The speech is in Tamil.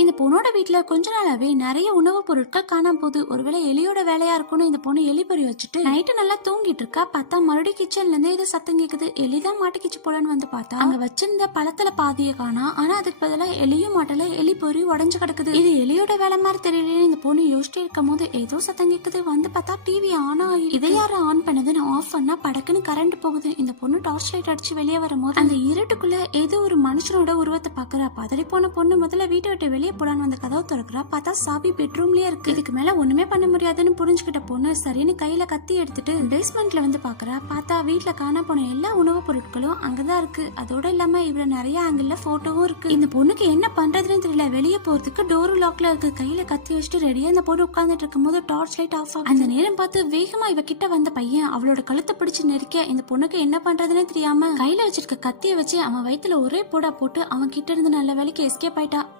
இந்த பொண்ணோட வீட்டுல கொஞ்ச நாளாவே நிறைய உணவுப் பொருட்கள் காணாம போகுது. ஒருவேளை எலியோட வேலையா இருக்கும்னு இந்த பொண்ணு எலி பொறி வச்சுட்டு நைட்டு நல்லா தூங்கிட்டு இருக்கா. பார்த்தா மறுபடியும் கிச்சன்ல இருந்து ஏதோ சத்தம் கேக்குது. எலிதான் மாட்டிக்கிச்சு போலன்னு வந்து பார்த்தா அங்க வச்சிருந்த பழத்துல பாதிய காணா. ஆனா அதுக்கு பதிலா எலியும் மாட்டல, எலி பொறி உடஞ்சு கிடக்குது. இது எலியோட வேலை மாதிரி தெரியல. இந்த பொண்ணு யோசிச்சுட்டு இருக்கும் போது ஏதோ சத்தம் கேக்குது. வந்து பார்த்தா டிவி ஆன் ஆகி இதை யாரு ஆன் பண்ணதுன்னு ஆஃப் பண்ணா படக்குன்னு கரண்ட் போகுது. இந்த பொண்ணு டார்ச் லைட் அடிச்சு வெளியே வரும்போது அந்த இருட்டுக்குள்ள ஏதோ ஒரு மனுஷனோட உருவத்தை பாக்குறா. பதறி போன பொண்ணு முதல்ல வீட்டை விட்டு வெளியே போலான்னு வந்து கதவு திறக்கிறா. பார்த்தா சாவி பெட்ரூம்லயே இருக்கு. இதுக்கு மேல ஒண்ணுமே பண்ண முடியாதுன்னு புரிஞ்சுக்கிட்ட பொண்ணு சரின்னு கையில கத்தி எடுத்துட்டு பேஸ்மெண்ட்ல வந்து பாக்குறா. பார்த்தா வீட்டுல காண போன எல்லா உணவுப் பொருட்களும் அங்கதான் இருக்கு. அதோட இல்லாம இவர நிறைய ஆங்கிள் போட்டோவும் இருக்கு. இந்த பொண்ணுக்கு என்ன பண்றதுன்னு தெரியல. வெளியே போறதுக்கு டோர் லாக்ல இருக்கு. கையில கத்தி வச்சுட்டு ரெடியா அந்த பொண்ணு உட்கார்ந்துட்டு இருக்கும் போது டார்ச் லைட் ஆஃப் ஆகும். அந்த நேரம் பார்த்து வேகமா இவ கிட்ட வந்த பையன் அவளோட கழுத்தை பிடிச்சு நெருக்க இந்த பொண்ணுக்கு என்ன பண்றதுன்னு தெரியாம கையில வச்சிருக்க கத்திய வச்சு அவன் வயித்துல ஒரே போடா போட்டு அவன் கிட்ட இருந்து நல்ல வேலைக்கு எஸ்கேப் ஆயிட்டா.